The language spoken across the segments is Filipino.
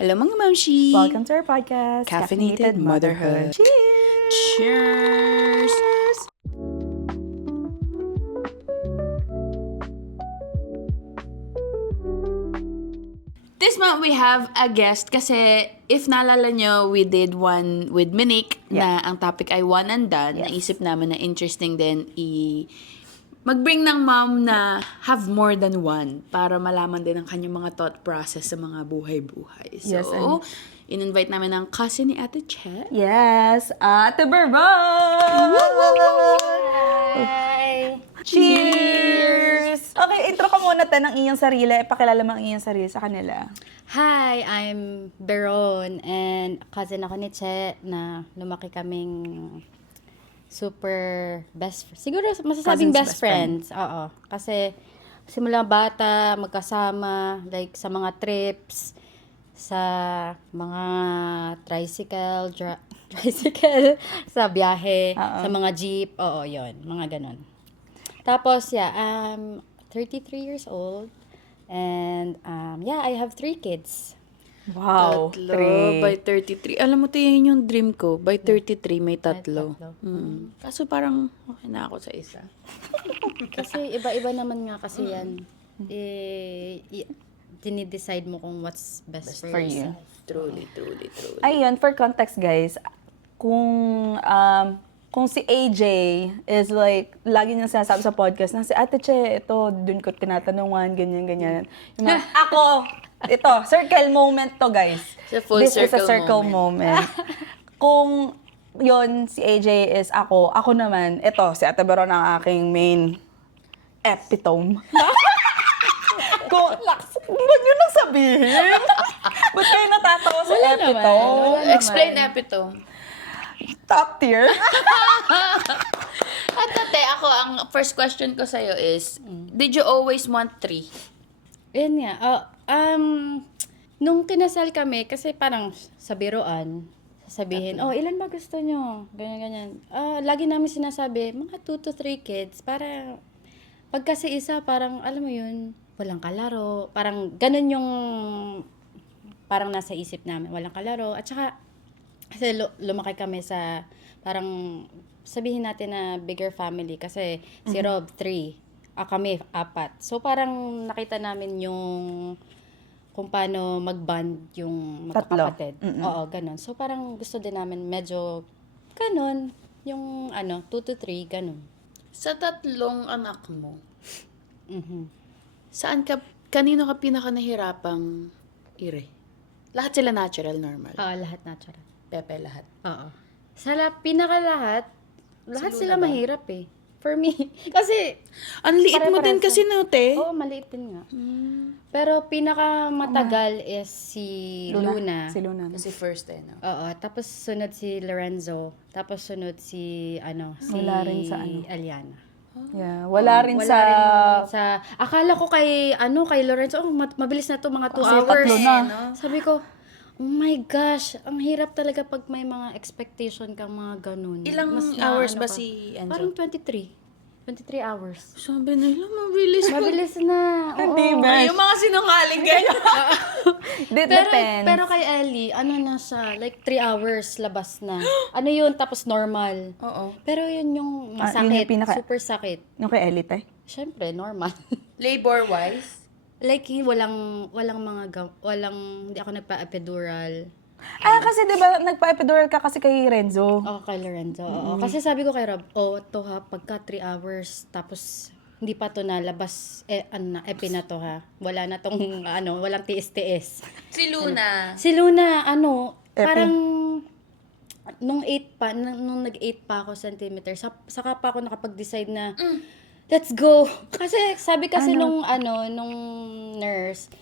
Hello mga mamshi! Welcome to our podcast, Caffeinated Motherhood. Cheers! Cheers! This month we have a guest kasi if naalala nyo, we did one with Monique na ang topic ay one and done. Yes. Naisip namin na interesting din mag-bring ng mom na have more than one para malaman din ang kanyang mga thought process sa mga buhay-buhay. So, Yes, and- in-invite namin ang cousin ni Ate Che. Yes, Ate Bourbon! Hi! Cheers! Okay, intro ka muna ng iyong sarili. Pakilala mo ang iyong sarili sa kanila. Hi, I'm Beron and cousin ako ni Che na lumaki kaming super siguro masasabing Cousins, best friends. Oo. Kasi simula bata, magkasama, like sa mga trips, sa mga tricycle, sa biyahe, sa mga jeep, oo, yon, mga ganon. Tapos, I'm 33 years old. And, I have 3 kids. Wow, Tatlo, 3. by 33. Alam mo, ito yun yung dream ko. By 33, may tatlo. tatlo. Kaso parang, okay na ako sa isa. Kasi iba-iba naman nga kasi yan. Dinidecide mo kung what's best for you. yourself. Truly. Ayun, for context guys, kung si AJ is like, lagi niyang sinasabi sa podcast na si Ate Che, ito, dun ko tinatanungan, ganyan. Yung mga, ako, ito, circle moment to guys. It's a full This is a circle circle moment. Kung yon si AJ is ako naman, ito, si Ate Beron ang aking main epitome. Ba't yun ang sabihin? Ba't kayo natatawa sa epitome? Explain epitome. Top tier. At ate, ako, ang first question ko sa'yo is, did you always want 3? Yun nga. Nung kinasal kami, kasi parang sa biroan, sasabihin, ilan ba gusto nyo? Ganyan. Lagi namin sinasabi, mga 2 to 3 kids, para pag kasi isa, parang, alam mo yun, walang kalaro. Parang ganun yung, parang nasa isip namin, walang kalaro. At saka, kasi lumaki kami sa, parang, sabihin natin na bigger family. Kasi si Rob, 3. Kami, 4. So, parang nakita namin yung kung paano mag-bond yung magkakapatid. Oo, ganun. So, parang gusto din namin medyo ganun. Yung 2 to 3, ganun. Sa 3 anak mo, Mhm. kanino ka pinaka nahirapang ire? Lahat sila natural, normal. Oo, lahat natural. Pepe, lahat. Oo. Pinakalahat, lahat Luna sila ba? mahirap eh. For me. Kasi, Ang liit mo din Pare-parehas kasi, no, te? oo, maliit din nga. Pero pinakamatagal is si Luna. Si Luna. Kasi first, no? Oo, tapos sunod si Lorenzo. Tapos sunod si Wala rin sa Aliana. Yeah, wala rin Wala sa... rin sa akala ko kay Lorenzo, mabilis na to, mga 2 Kasi hours. 3 na. Sabi ko, oh my gosh, ang hirap talaga pag may mga expectation kang mga ganun. Ilang Mas hours ano ba ka. si Enzo? Parang 23. 23 hours. Sabi nila, mabilis. Mabilis na. Hindi Oo. ba? Yung mga sinungaling kayo. Depends. Pero kay Ellie, na siya, like 3 hours labas na. Yun, tapos normal. Oo. Pero yun yung yun masakit, yung super sakit. Yung kay Elite. Siyempre, normal. Labor-wise? Like, walang hindi ako nagpa-epidural. Kasi diba, nagpa-epidural ka kasi kay Renzo. Kay Lorenzo. Oo. Kasi sabi ko kay Rob, to ha, pagka 3 hours, tapos hindi pa to nalabas, epi na to ha. Wala na tong, walang tiis-tiis. Si Luna. Si Luna, Epi. parang, nung nag-8 pa ako centimeter, saka pa ako nakapag-decide na, let's go. Kasi, sabi kasi nung nurse,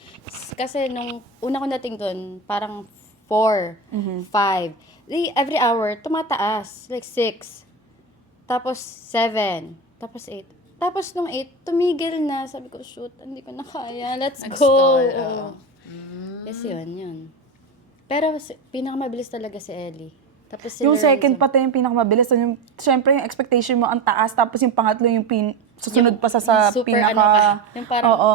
kasi nung una ko dating doon, parang 4, 5. Every hour, tumataas. Like 6. Tapos 7. Tapos 8. Tapos nung 8, tumigil na. Sabi ko, shoot, hindi ko na kaya. Let's go. Oo. Yes, yun. Pero pinakamabilis talaga si Ellie. Tapos si Yung Lorenzo. second pati yung pinakamabilis. Siyempre, yung expectation mo ang taas. Tapos yung pangatlo yung susunod pa sa Super pinaka... pa. Yung parang, Oo.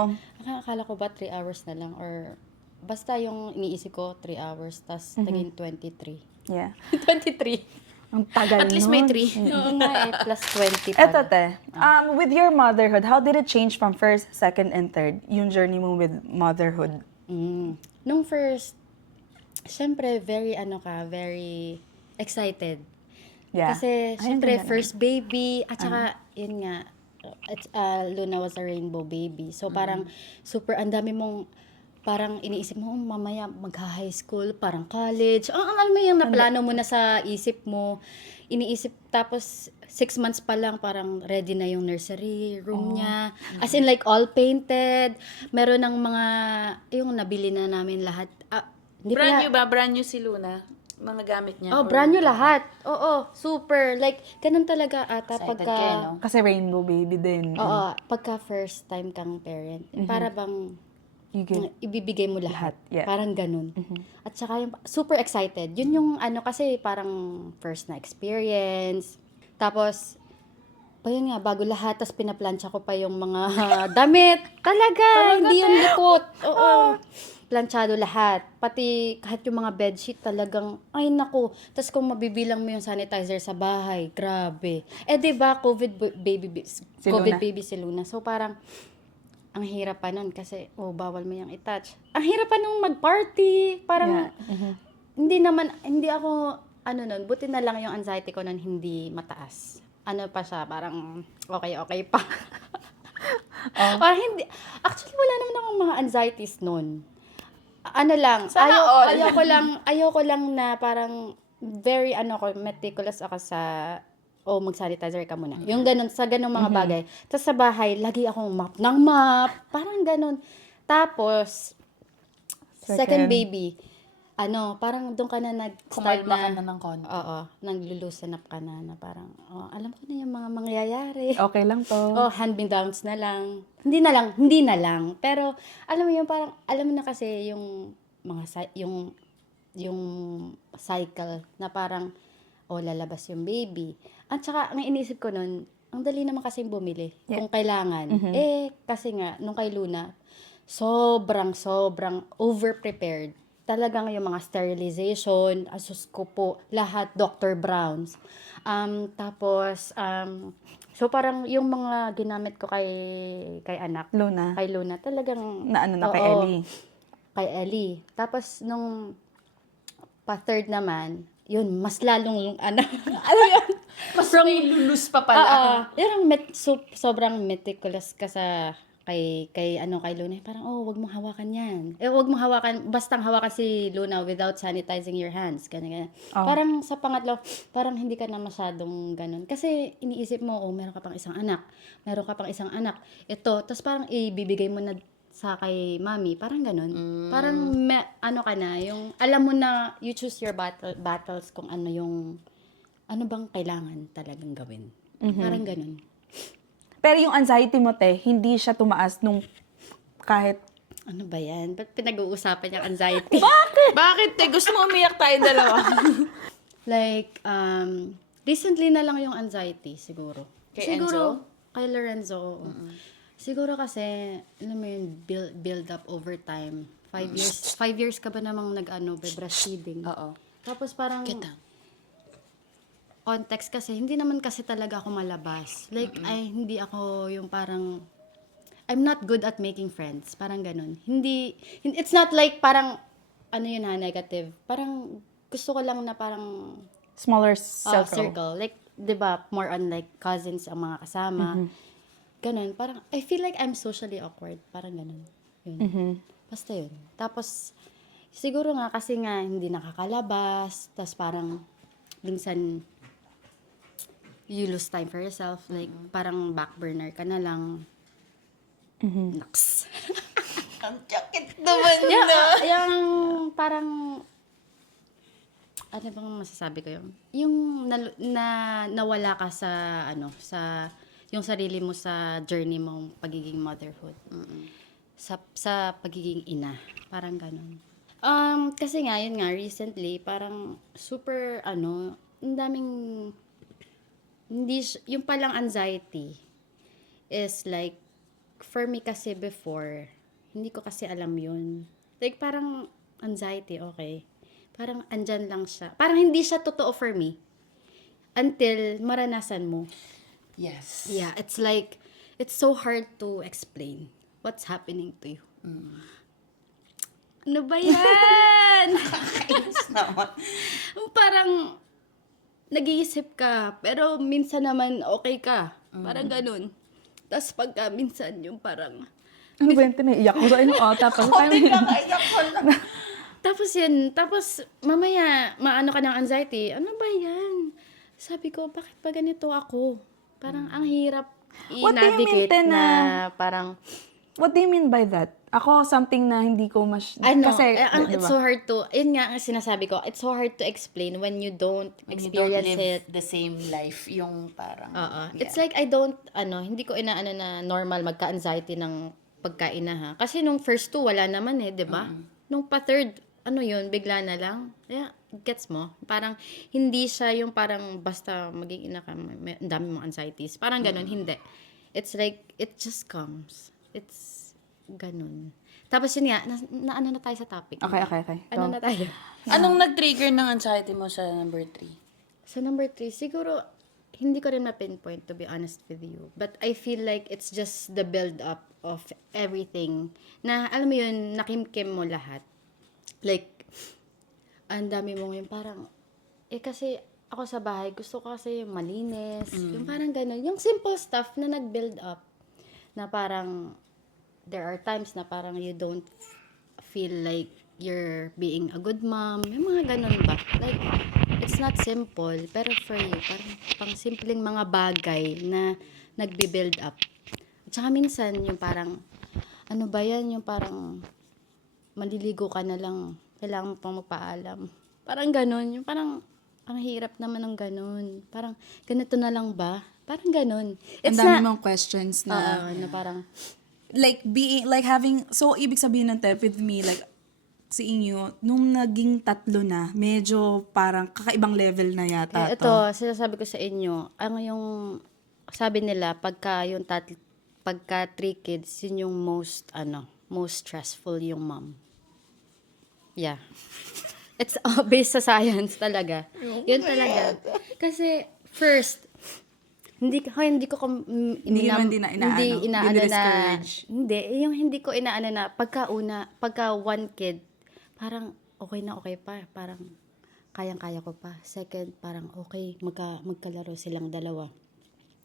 akala ko ba 3 hours na lang or basta yung iniisip ko 3 hours, tas naging 23. Yeah. 23. Ang tagal At least may nun. 3. Oo nga eh, plus 20 pa. Eto, te. With your motherhood, how did it change from first, second, and third? Yung journey mo with motherhood. Nung first, syempre, very excited. Yeah. Kasi, Ay, syempre, ang ganda first baby, at saka, yun nga, Luna was a rainbow baby. So, parang, super, ang dami mong, parang iniisip mo, mamaya magha-high school, parang college. Alam mo yung naplano mo na sa isip mo. Iniisip, tapos 6 months pa lang, parang ready na yung nursery room niya. As in like all painted. Meron ng mga, yung nabili na namin lahat. Hindi Brand pala- new ba? Brand new si Luna? Mga gamit niya? Oh, Or- brand new lahat. Oo, super. Like, ganun talaga ata Excited pagka... ka, no? Kasi rainbow baby din. Oo, pagka first time kang parent. Para bang You get, ibibigay mo Lahat, lahat. yeah. Parang ganun. At saka yung super excited. Yun yung ano kasi parang first na experience. Tapos, pa yun nga, bago lahat, tas pinaplansya ko pa yung mga damit. Talaga, hindi yung likot. Oo. Planchado lahat. Pati kahit yung mga bedsheet talagang, ay naku. Tas kung mabibilang mo yung sanitizer sa bahay, grabe. Eh di ba COVID baby si Luna. So parang, ang hirap pa nun kasi, bawal mo yung i-touch. Ang hirap pa nung mag-party. Parang, hindi ako, buti na lang yung anxiety ko nun hindi mataas. Ano pa siya, parang okay pa. Parang hindi, actually wala naman akong mga anxieties nun. Ano lang, Sana all. ayoko lang na parang very meticulous ako sa mag-sanitizer ka muna. Yung ganun, sa ganung mga bagay. Tapos sa bahay, lagi akong map ng map. Parang ganun. Tapos, second baby, parang doon ka na nag-start Kumalma ka na ng konti. Oo, nag-loosen up ka na parang, alam ko na yung mga mangyayari. okay lang to. Hand-me-downs na lang. Hindi na lang. Pero, alam mo yung parang, alam mo na kasi yung mga, yung cycle na parang, lalabas yung baby. At saka, ang iniisip ko nun, ang dali naman kasing bumili kung kailangan. Kasi nga, nung kay Luna, sobrang over-prepared. Talagang yung mga sterilization, asus ko po, lahat, Dr. Brown's. Tapos, so parang yung mga ginamit ko kay anak, Luna. kay Luna, talagang, Na kay oo, Ellie. Kay Ellie. Tapos, nung pa-third naman, yun, mas lalong, alam yun? Mas may lulus pa pala. Yung sobrang meticulous ka sa kay Luna. Parang, wag mong hawakan yan. Wag mong hawakan, bastang hawakan si Luna without sanitizing your hands. Ganyan. Parang sa pangatlo, parang hindi ka na masyadong ganun. Kasi iniisip mo, meron ka pang isang anak. Ito, tapos parang ibibigay mo na sa kay mami, parang ganun. Parang ka na, yung alam mo na you choose your battles kung ano bang kailangan talagang gawin. Parang ganun. Pero yung anxiety mo, te, hindi siya tumaas nung kahit... Ano ba yan? Ba't pinag-uusapan yung anxiety? Bakit? Gusto mo umiyak tayo dalawa? Like, recently na lang yung anxiety, siguro. Kay Siguro, kay Lorenzo, oo. Siguro kasi, alam mo yun, build up over time. 5 years. 5 years ka ba namang breastfeeding? Oo. Tapos parang, Kita. context kasi, hindi naman kasi talaga ako malabas. Like, hindi ako yung parang, I'm not good at making friends. Parang ganun. It's not like parang, negative. Parang, gusto ko lang na parang, Smaller circle. circle. Like, di ba, more on like cousins ang mga kasama. Ganun. Parang, I feel like I'm socially awkward. Parang ganun. Yun. Basta yun. Tapos, siguro nga, kasi nga, hindi nakakalabas. Tapos parang, minsan, you lose time for yourself. Like, parang back burner ka na lang. Naks. Ang sakit naman Yung parang, ano bang masasabi ko yun? Yung nawala ka sa, yung sarili mo sa journey mong pagiging motherhood. Sa pagiging ina. Parang ganun. Kasi nga, yun nga, recently, parang super, ang daming, yung palang anxiety is like, for me kasi before, hindi ko kasi alam yun. Like, parang anxiety, okay. Parang andyan lang siya. Parang hindi siya totoo for me until maranasan mo. Yes. Yeah, it's like, it's so hard to explain what's happening to you. Ano ba yan? Kainis naman. Parang, nag-iisip ka, pero minsan naman okay ka. Parang ganun. Tapos pagka minsan yung parang, Ano ba yung tinaiyak ko sa inyo? Tapos Kaiyak ko lang. tapos yun, tapos mamaya, maano ka ng anxiety, ano ba yan? Sabi ko, bakit ba ganito ako? Parang ang hirap What do you mean, i-navigate Tena? na parang, What do you mean by that? Ako, something na hindi ko ano, kasi, it's so hard to, yun nga ang sinasabi ko, it's so hard to explain when you don't When you don't experience live it. the same life, yung parang... Oo. yeah. It's like I don't, hindi ko inaano na normal magka-anxiety ng pagkain na ha. Kasi nung first two, wala naman eh, di ba? Nung pa-third, ano yun, bigla na lang. Yeah, gets mo? Parang hindi siya yung parang basta maging ina ka, may ang dami mong anxieties. Parang ganun, hindi. It's like, it just comes. It's ganun. Tapos yun nga, ano na tayo sa topic. Okay. Ano na tayo? Anong nag-trigger ng anxiety mo sa number 3? So number 3, siguro, hindi ko rin ma-pinpoint to be honest with you. But I feel like it's just the build-up of everything. Na, alam mo yun, nakimkim mo lahat. Like, ang dami mong yung parang, kasi ako sa bahay, gusto ko kasi yung malinis. Yung parang gano'n. Yung simple stuff na nag-build up. Na parang, there are times na parang you don't feel like you're being a good mom. Yung mga ganun ba? Like, it's not simple, pero for you, parang pang simpleng mga bagay na nagbe-build up. At saka minsan, yung parang, ano ba yan? Yung parang, maliligo ka na lang, kailangan mo pang magpaalam. Parang ganun. Yung parang, ang hirap naman ng ganun. Parang, ganito na lang ba? Parang ganun. ang dami mong questions na, na parang, like, having, so, ibig sabihin ng Tep with me, like, si inyo, nung naging 3 na, medyo parang kakaibang level na yata ito, sinasabi ko sa inyo, ang yung, sabi nila, pagka 3 kids, yun yung most stressful yung mom. Yeah. It's based sa science talaga. Yun talaga. Kasi, first, hindi ko Hindi naman dinidiscourage. yung hindi ko inaano na pagka 1 kid parang okay na okay pa, parang kayang-kaya ko pa. Second, parang okay, magkalaro silang dalawa.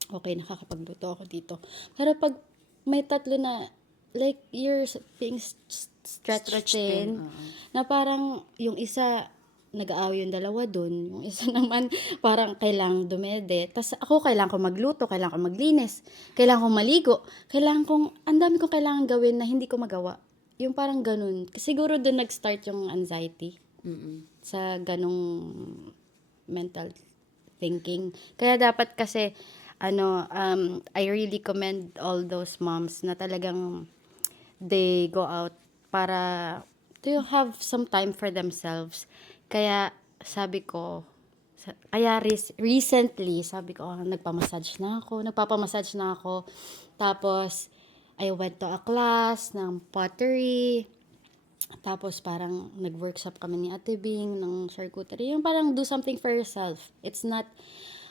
Okay, nakakapagluto ako dito. Pero pag may 3 na, like, you're being stretched thin, na parang yung isa, nag-aaway yung dalawa dun. Yung isa naman, parang kailangang dumede. Tapos ako, kailangan ko magluto, kailangan ko maglinis, kailangan ko maligo, ang dami kong kailangan gawin na hindi ko magawa. Yung parang ganun. Siguro dun nag-start yung anxiety. Sa ganung mental thinking. Kaya dapat kasi, I really commend all those moms na talagang they go out para to have some time for themselves. Kaya sabi ko, recently, sabi ko, nagpapamassage na ako. Tapos, I went to a class ng pottery. Tapos, parang nag-workshop kami ni Ate Bing ng charcuterie. Yung parang do something for yourself. It's not,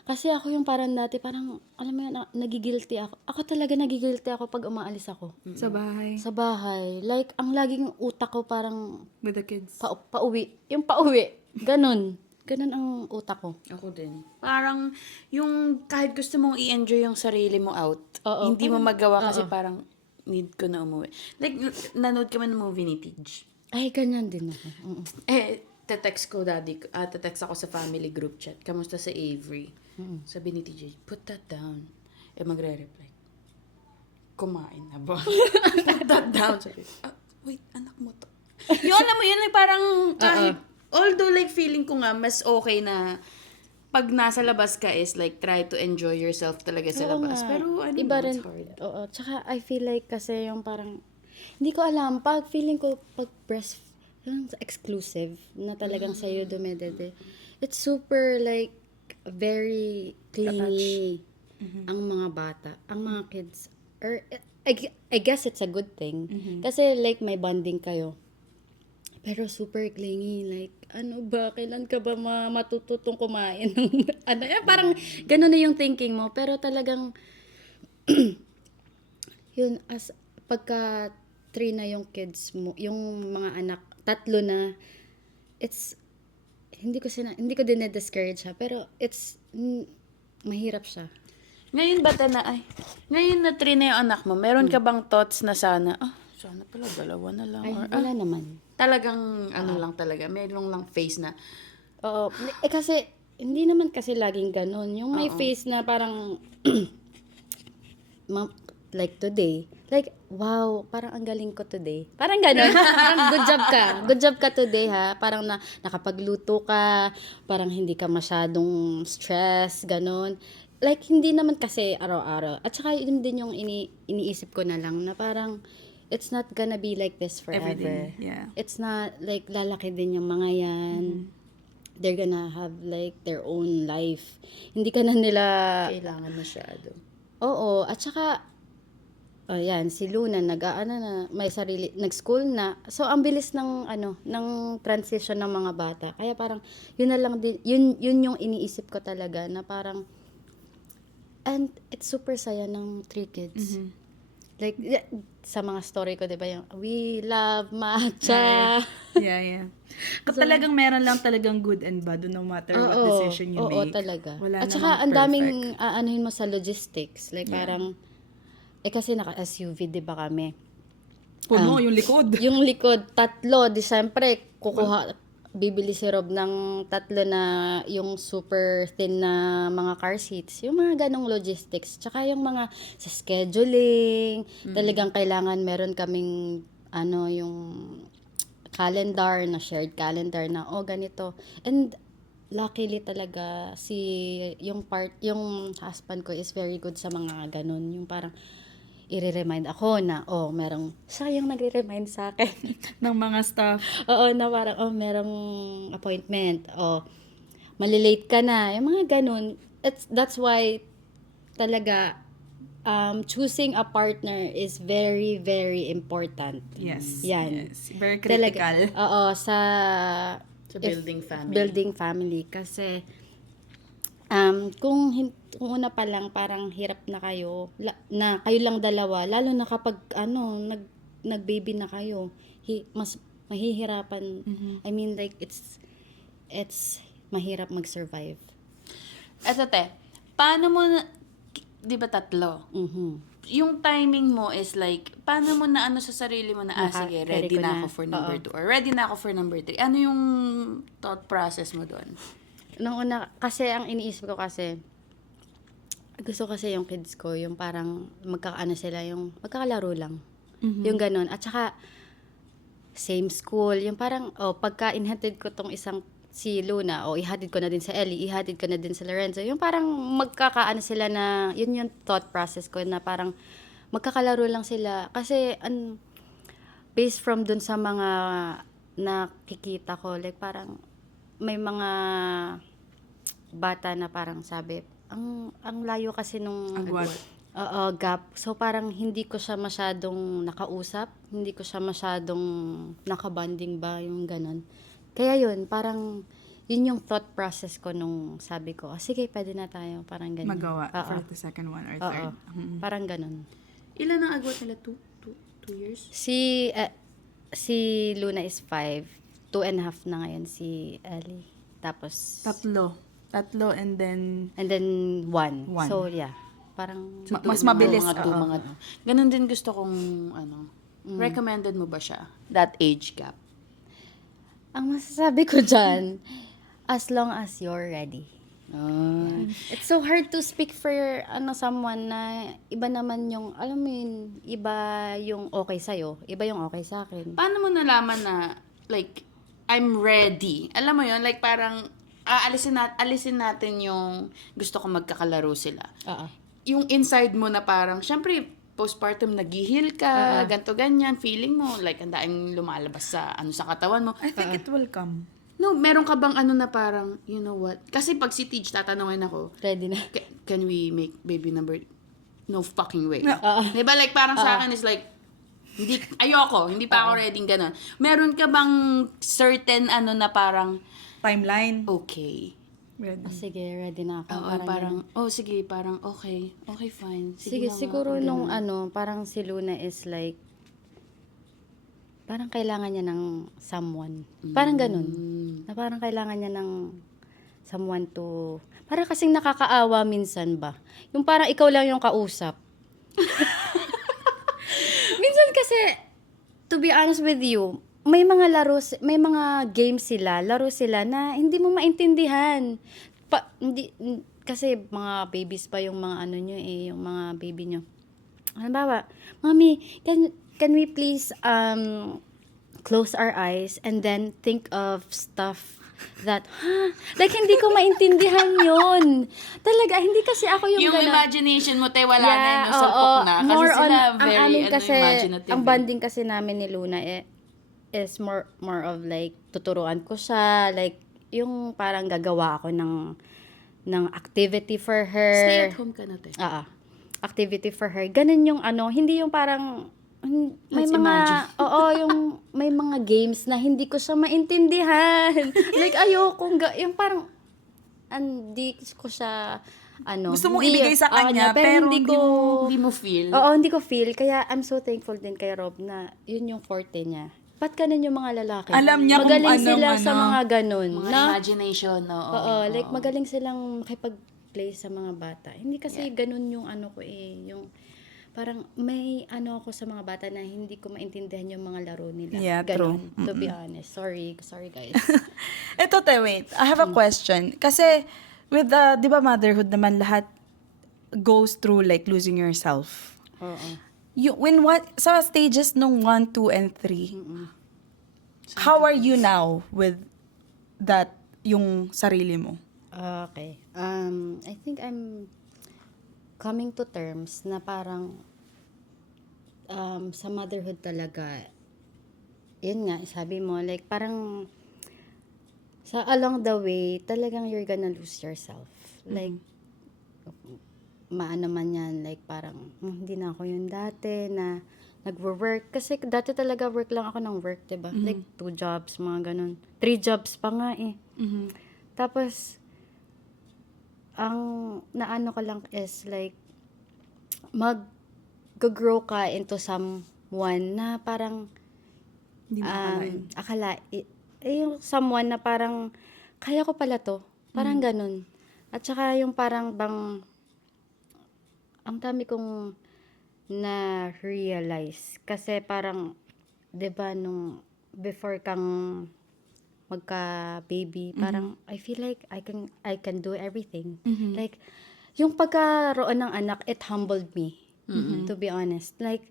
kasi ako yung parang dati, parang, alam mo yun, nagigilty ako. Ako talaga nagigilty ako pag umaalis ako. Sa bahay. Sa bahay. Like, ang laging utak ko parang With the kids. pauwi. Yung pauwi. Ganun ang utak ko. Ako din. Parang, yung kahit gusto mong i-enjoy yung sarili mo out, Oo. hindi mo magawa kasi parang need ko na umuwi. Like, nanood ka man ng movie ni Tidge. Ay, ganyan din ako. Tetext ko tetext ako sa family group chat. Kamusta sa Avery? Sabi ni TJ, put that down. Magre-reply, kumain na ba? Put that down. Sabi, wait, anak mo to. Yung alam mo yun, like, parang kahit, although like feeling ko nga, mas okay na pag nasa labas ka is like try to enjoy yourself talaga sa Oo labas. nga. Pero ano Iba mo, rin. it's hard. Oo. Tsaka I feel like kasi yung parang, hindi ko alam, pag feeling ko, pag yung exclusive, na talagang sa'yo dumedede, it's super like, very clingy ang mga bata, ang mga kids. Or, I guess it's a good thing. Kasi like may bonding kayo. Pero super clingy. Like, ano ba? Kailan ka ba matututong kumain? ano, parang ganun na yung thinking mo. Pero talagang, yun, as pagka 3 na yung kids mo, yung mga anak, 3 na, it's, hindi ko din na-discourage siya. Pero it's, mahirap siya. Ngayon ba ngayon na 3 na yung anak mo, meron ka bang thoughts na sana pala 2 na lang. Ay, Or, wala naman. talagang, lang talaga, meron lang face na, Oo. Kasi, hindi naman kasi laging ganun. Yung may face na parang, like today, like, wow, parang ang galing ko today. Parang ganun. Parang good job ka. Good job ka today, ha? Parang nakapagluto ka, parang hindi ka masyadong stress, ganun. Like, hindi naman kasi araw-araw. At saka yun din yung iniisip ko na lang na parang, it's not gonna be like this forever. Everyday, yeah. It's not like lalaki din yung mga yan. They're gonna have like their own life. Hindi ka na nila... kailangan masyado. Oo. At saka, yan, si Luna, may sarili, nag-school na. So, ang bilis ng transition ng mga bata. Kaya parang, yun na lang din, yun yung iniisip ko talaga na parang, and it's super saya ng 3 kids. Like, sa mga story ko, di ba, yung, we love matcha. Yeah. Talagang meron lang talagang good and bad no matter what decision you make. Oo, talaga. Wala At saka, namang ang daming perfect. aanuhin mo sa logistics. Like, parang, kasi naka-SUV, di ba kami? Puno yung likod. Yung likod, 3. Di syempre, bibili si Rob ng 3 na yung super thin na mga car seats. Yung mga ganong logistics. Tsaka yung mga sa scheduling. Talagang kailangan meron kaming yung calendar, na shared calendar na, ganito. And luckily talaga yung husband ko is very good sa mga ganon. Yung parang, i-remind ako na, siya yung nagre-remind sa akin. ng mga staff. Oo, na parang, merong appointment. Malilate ka na. Yung mga ganun. That's why, talaga, choosing a partner is very, very important. Yes. Yan. Yes. Very critical. Sa building family. Building family. Kasi, kung una pa lang parang hirap na kayo, na kayo lang dalawa, lalo na kapag nag-baby na kayo, mas mahihirapan. I mean, like, it's mahirap mag-survive. Eto paano mo di ba 3? Yung timing mo is like, paano mo na sa sarili mo na, sige, ready ko na na. ako for number 2 or ready na ako for number 3. Ano yung thought process mo doon? Nung una, kasi ang iniisip ko kasi, gusto kasi yung kids ko, yung parang sila, yung magkakalaro lang. Yung ganun. At saka, same school. Yung parang, pagka inhatid ko tong si Luna, ihatid ko na din sa Ellie, ihatid ko na din sa Lorenzo. Yung parang sila na, yun yung thought process ko, na parang magkakalaro lang sila. Kasi, based from dun sa mga nakikita ko, like parang, may mga bata na parang sabi, ang layo kasi nung gap. So parang hindi ko siya masyadong nakausap, hindi ko siya masyadong nakabanding ba, yung ganun. Kaya yun, parang yun yung thought process ko nung sabi ko, sige, pwede na tayo, parang ganun. Magawa for the second one or third. Parang ganun. Ilan ang agwat nila? 2 years? Si Luna is 5, 2.5 na ngayon si Ellie. Tapos 3 and then 1. So yeah, parang mas mabilis. Mga ganun din gusto kong recommended mo ba siya? That age gap. ang masasabi ko dyan, as long as you're ready. It's so hard to speak for someone na iba naman yung, alam mo yun, iba yung okay sa'yo, iba yung okay sa akin. Paano mo nalaman na, like, I'm ready? Alam mo yun, like parang, alisin natin yung gusto ko magkakalaro sila. Yung inside mo na parang, syempre, postpartum, nag-heal ka, ganto ganyan, feeling mo, like, ang daing lumalabas sa katawan mo. I think it will come. No, meron ka bang na parang, you know what? Kasi pag si Teach, tatanungin ako, Ready na. can we make baby number? No fucking way. Diba? Like, parang sa akin is like, Hindi pa ako ready ganun. Meron ka bang certain na parang, Timeline. okay. Ready. Sige, ready na ako. Oo, parang, sige, parang okay. Okay, fine. Sige, na nga, siguro ganun. nung parang si Luna is like, parang kailangan niya ng someone. Parang ganun. Na parang kailangan niya ng someone to, parang kasing nakakaawa minsan ba? Yung parang ikaw lang yung kausap. Minsan kasi, to be honest with you, may mga laro sila na hindi mo maintindihan. Kasi mga babies pa yung mga yung mga baby nyo. Halimbawa, Mommy, can we please close our eyes and then think of stuff that, like hindi ko maintindihan yun. Talaga, hindi kasi ako yung Yung gano'n. imagination mo, wala na, salpok na. Kasi More sila ang very, amin kasi, imaginative. ang bonding kasi namin ni Luna is more of like, tuturuan ko siya, like, yung parang gagawa ako ng activity for her. Stay at home ka na, te. Activity for her. Ganun yung hindi yung parang, may Let's mga, imagine. yung may mga games na hindi ko siya maintindihan. Like, ayokong, yung parang, hindi ko siya, Gusto mong hindi ibigay sa kanya, pero Hindi mo feel. Oo, hindi ko feel. Kaya I'm so thankful din kay Rob na yun yung forte niya. Ba't ganun yung mga lalaki? Alam niya kung magaling anong sila sa mga ganun. Mga na, imagination, oo. Oo, like magaling silang makipag-play sa mga bata. Hindi kasi ganun yung ko yung parang may ako sa mga bata na hindi ko maintindihan yung mga laro nila. Yeah, Ganun, true. to be honest. Sorry guys. Ito, wait. I have a question. Kasi, with the, di ba motherhood naman, lahat goes through like losing yourself. Oo. Sa stages nung 1, 2, and 3, how are you now with that, yung sarili mo? Okay. I think I'm coming to terms na parang sa motherhood talaga, yun nga, sabi mo, like parang sa along the way, talagang you're gonna lose yourself. Like, maano man yan, like parang, hindi na ako yung dati na nagwo-work. Kasi dati talaga work lang ako ng work, diba? Like, 2 jobs, mga ganun. 3 jobs pa nga eh. Tapos, ang naano ko lang is like, mag-grow ka into someone na parang, Hindi mo yung someone na parang, kaya ko pala to. Parang ganun. At saka yung parang bang, ang dami kong na-realize. Kasi parang, 'di ba nung before kang magka-baby, parang I feel like I can do everything. Like, yung pagkaroon ng anak, it humbled me. To be honest. Like,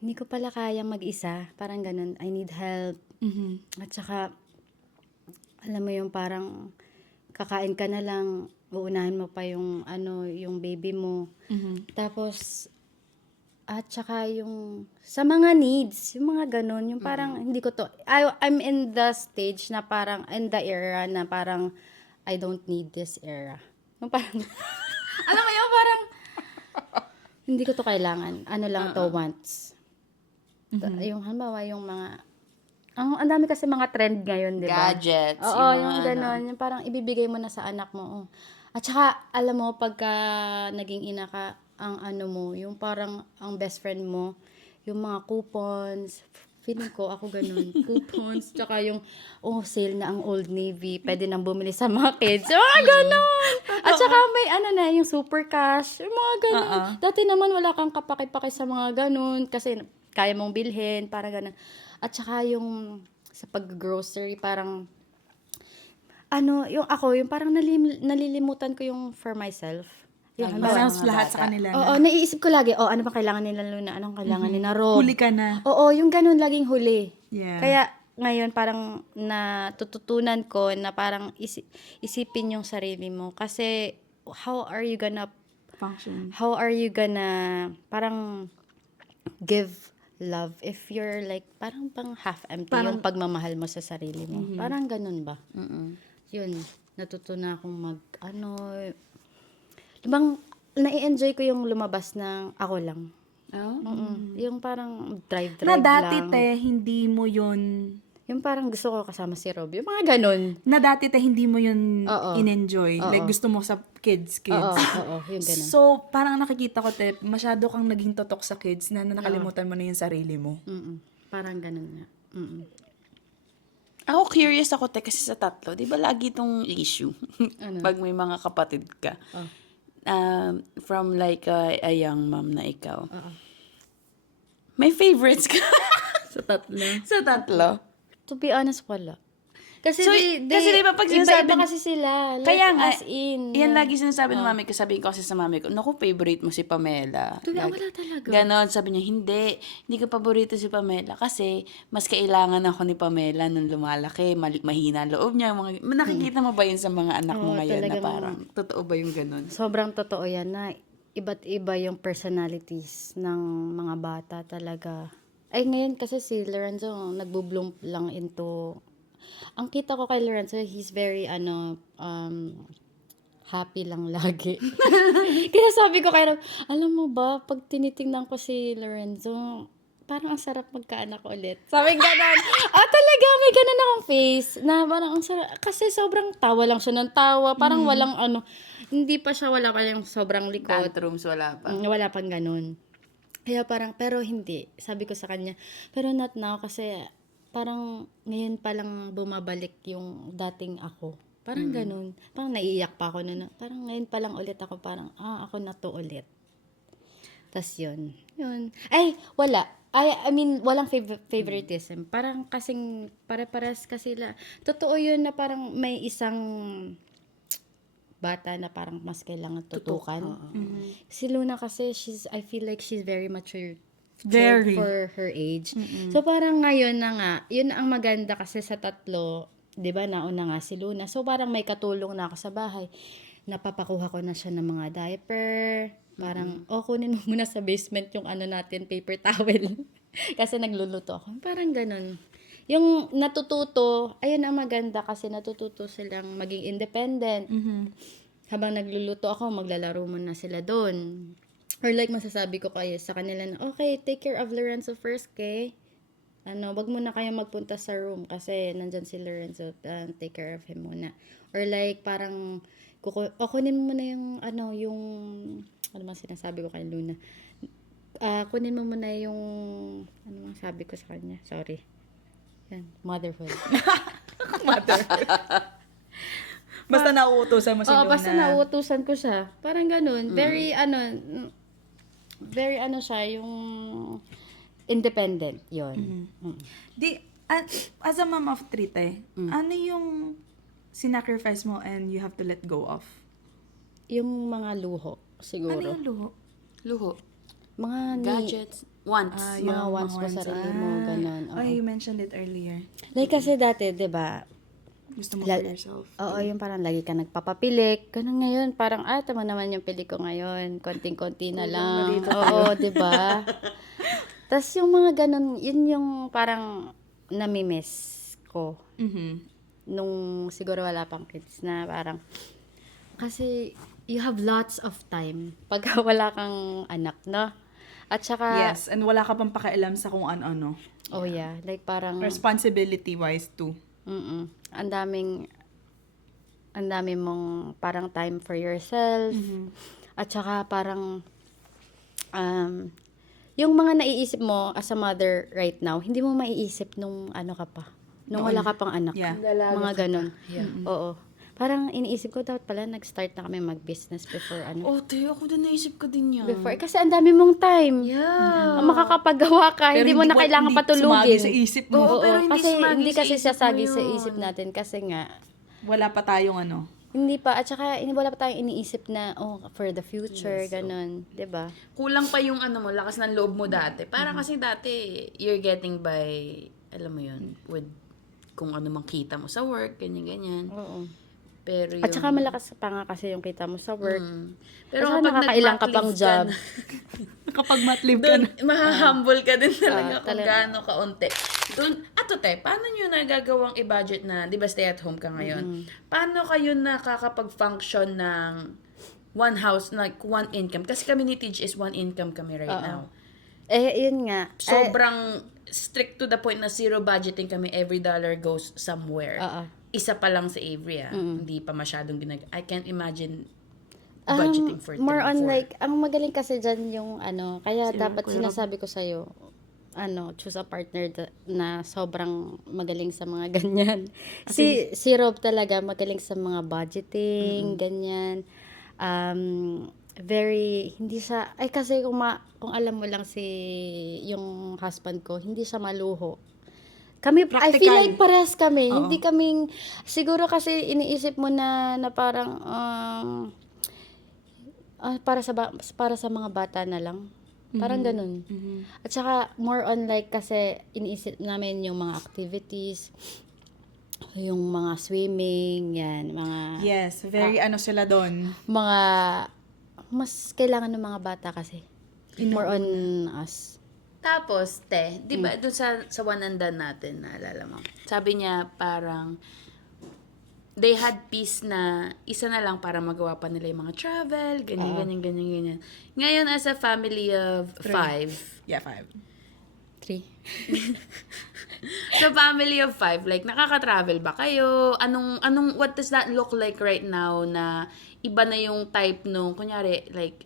hindi ko pala kayang mag-isa. Parang ganun. I need help. At saka, alam mo yung parang kakain ka na lang, uunahin mo pa yung yung baby mo. Tapos at saka yung sa mga needs, yung mga ganun, yung parang hindi ko to I'm in the stage na parang in the era na parang I don't need this era. Yung parang alam mo yun, parang hindi ko to kailangan. Ano lang to wants. Yung halimbawa yung mga ang dami kasi mga trend ngayon, di ba? Gadgets. Oo, yung gano'n. Yung parang ibibigay mo na sa anak mo. Oh. At saka, alam mo, pagka naging ina ka, ang mo, yung parang ang best friend mo, yung mga coupons, feeling ko, ako ganun, coupons, tsaka yung, sale na ang Old Navy, pwede nang bumili sa mga kids. Yung mga ganun! At saka may na, yung super cash, yung mga ganun. Dati naman wala kang kapaki-paki sa mga ganun, kasi kaya mong bilhin, parang ganun. At saka yung sa pag-grocery, parang, yung parang nalilimutan ko yung for myself. Yung Parang lahat sa kanila na. Oo, naiisip ko lagi, ano bang kailangan nila Luna, anong kailangan nila Rob. Huli ka na. Oo, yung ganun laging huli. Yeah. Kaya ngayon parang natututunan ko na parang isipin yung sarili mo. Kasi how are you gonna parang give love if you're like parang pang half empty yung pagmamahal mo sa sarili mo. Parang ganun ba? Yun, natutunan akong Ibang, nai-enjoy ko yung lumabas ng ako lang. Yung parang drive-drive Na dati, lang. hindi mo yun, Yung parang gusto ko kasama si Rob. Yung mga ganun. na dati, hindi mo yun Oo. in-enjoy. Oo. Like, gusto mo sa kids. Oo, yung ganun. So, parang nakikita ko, masyado kang naging totok sa kids na nakalimutan mo na yung sarili mo. Parang ganun nga. Ako curious ako, kasi sa tatlo, di ba lagi itong issue? Pag may mga kapatid ka. From like a young mom na ikaw. May favorites ka? Sa tatlo. Sa tatlo? To be honest, wala. Kasi So, kasi di ba pag sinasabi- iba-iba kasi sila. Like, Kaya nga, as in. yan lagi sinasabi ng mami ko, sabihin ko kasi sa mami ko, naku, favorite mo si Pamela. Wala talaga. Ganon, sabi niya, hindi ko paborito si Pamela kasi mas kailangan ako ni Pamela nung lumalaki, mahina ang loob niya. Nakikita mo ba yun sa mga anak mo Oo, ngayon na talagang- parang, totoo ba yung ganon? Sobrang totoo yan na iba't iba yung personalities ng mga bata talaga. Ay, ngayon kasi si Lorenzo, nagbo-bloom lang into... Ang kita ko kay Lorenzo, he's very, happy lang lagi. Kaya sabi ko kay Rob, alam mo ba, pag tinitingnan ko si Lorenzo, parang ang sarap magkaanak ulit. Sabi ganon. Talaga, may ganon akong face. Na parang ang sarap. Kasi sobrang tawa lang siya ng tawa. Parang walang hindi pa siya, wala pa yung sobrang likod. Tantrums, wala pa. Wala pang ganun. Kaya parang, pero hindi. Sabi ko sa kanya, pero not now kasi parang ngayon pa lang bumabalik yung dating ako. Parang ganun. Parang naiiyak pa ako na, parang ngayon pa lang ulit ako, parang, ako na to ulit. Tas yun. Yun. Ay, wala. I mean, walang favoritism. Parang kasing, pare-pares kasi totoo yun na parang may isang bata na parang mas kailangan tutukan. Si Luna kasi, I feel like she's very mature Very. for her age. So parang ngayon na nga, yun ang maganda kasi sa tatlo, 'di ba? Nauna nga si Luna. So parang may katulong na ako sa bahay. Napapakuha ko na siya ng mga diaper. Parang, kunin mo muna sa basement yung natin, paper towel. Kasi nagluluto ako. Parang ganun. Yung natututo, ayun ang maganda kasi natututo silang maging independent. Habang nagluluto ako, maglalaro muna sila doon. Or like masasabi ko kayo sa kanila na, okay, take care of Lorenzo first, okay? Wag muna kayo magpunta sa room kasi nandyan si Lorenzo, take care of him muna. Or like parang, kunin mo muna yung, ano bang sinasabi ko kay Luna? Kunin mo muna yung, ano bang sabi ko sa kanya? Sorry. Yan, motherhood. Basta nauutosan mo si Luna. Basta nauutusan ko siya. Parang ganun. Very, siya, yung independent, yon. As a mom of three, ano yung sinacrifice mo and you have to let go of? Yung mga luho, siguro. Ano yung luho? Luho. Mga Gadgets. Wants. mga wants mo, sarili mo, ganun. Oh, you mentioned it earlier. Like kasi dati, di ba, Gusto mo for yourself. oo, yung parang lagi ka nagpapapilik. Ganun ngayon, parang, tama naman yung pili ko ngayon. Konting-konti na lang. Oo, di ba? Tapos yung mga ganun, yun yung parang namimiss ko. Nung siguro wala pang kids na parang, kasi you have lots of time pag wala kang anak, no? At saka, Yes, and wala ka pang pakialam sa kung ano-ano. oh yeah, like parang, Responsibility-wise too. ang daming mong parang time for yourself. At saka parang yung mga naiisip mo as a mother right now, hindi mo maiisip nung ka pa. Nung wala ka pang anak. Yeah. Mga ganun. Oo. Parang iniisip ko dapat pala nag-start na kami mag-business before Tayo, ako din naisip ko din yan. Before. Kasi ang dami mong time. Yeah. Ang makakapagawa ka, hindi mo na kailangan patulugin. Sumagi sa isip mo. Oo, pero hindi kasi sumagi hindi sa kasi isip sasagi mo sa yun. isip natin kasi nga Wala pa tayong hindi pa at saka wala pa tayong iniisip na for the future ganun, 'di ba? Kulang pa yung lakas ng loob mo dati. Parang kasi dati, you're getting by, alam mo yun, with kung ano mang kita mo sa work, ganyan-ganyan. Oo. Pero At saka malakas pa nga kasi yung kita mo sa work. Pero At saka kapag nakakailang ka pang nag-back job. leave ka Kapag mat-leave ka doon, na. mahahumble ka din talaga kung talaga. gaano kaunti. Doon, paano nyo nagagawang i-budget na, di ba stay at home ka ngayon? Paano kayo nakakapag-function ng one house, like one income? Kasi kami ni Tej is one income kami right now. Yun nga. Sobrang strict to the point na zero budgeting kami. Every dollar goes somewhere. Oo. Isa pa lang sa Avery, Hindi pa masyadong I can't imagine budgeting for 3, More on 4. like, ang magaling kasi dyan yung kaya Sino? dapat Kuya Rob? sinasabi ko sa'yo, choose a partner na sobrang magaling sa mga ganyan. Si Rob talaga magaling sa mga budgeting, ganyan. Very, hindi siya, kasi kung alam mo lang yung husband ko, hindi siya maluho. Kami, I feel Practical. like parehas kami. Oo. Hindi kaming, siguro kasi iniisip mo na parang, para sa mga bata na lang. Parang ganun. At saka, more on like, kasi iniisip namin yung mga activities, yung mga swimming, yan, mga, Yes, very sila doon. mga, mas kailangan ng mga bata kasi. More on us. Tapos, di ba, dun sa one and done natin, naalala mo? Sabi niya, parang, they had peace na isa na lang para magawa pa nila yung mga travel, ganyan. Ngayon, as a family of 5, Yeah, 5. 3. sa family of 5, like, nakaka-travel ba kayo? What does that look like right now na iba na yung type nung, kunyari, like,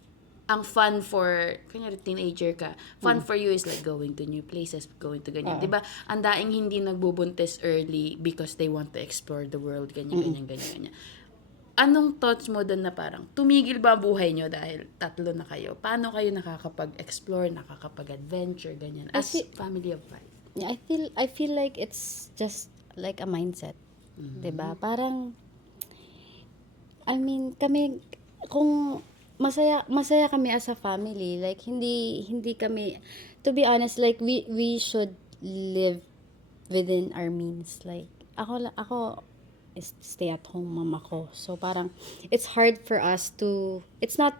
ang fun for, kunyari, teenager ka, fun for you is like going to new places, going to ganyan. Diba? Ang daing hindi nagbubuntis early because they want to explore the world, ganyan. Anong thoughts mo doon na parang, tumigil ba ang buhay nyo dahil 3 na kayo? Paano kayo nakakapag-explore, nakakapag-adventure, ganyan? As family of 5. Yeah, I feel like it's just like a mindset. 'Di ba? Parang I mean, kami kung masaya kami as a family, like hindi kami, to be honest, like we should live within our means. Like ako is stay at home mama ko. So parang it's hard for us to, it's not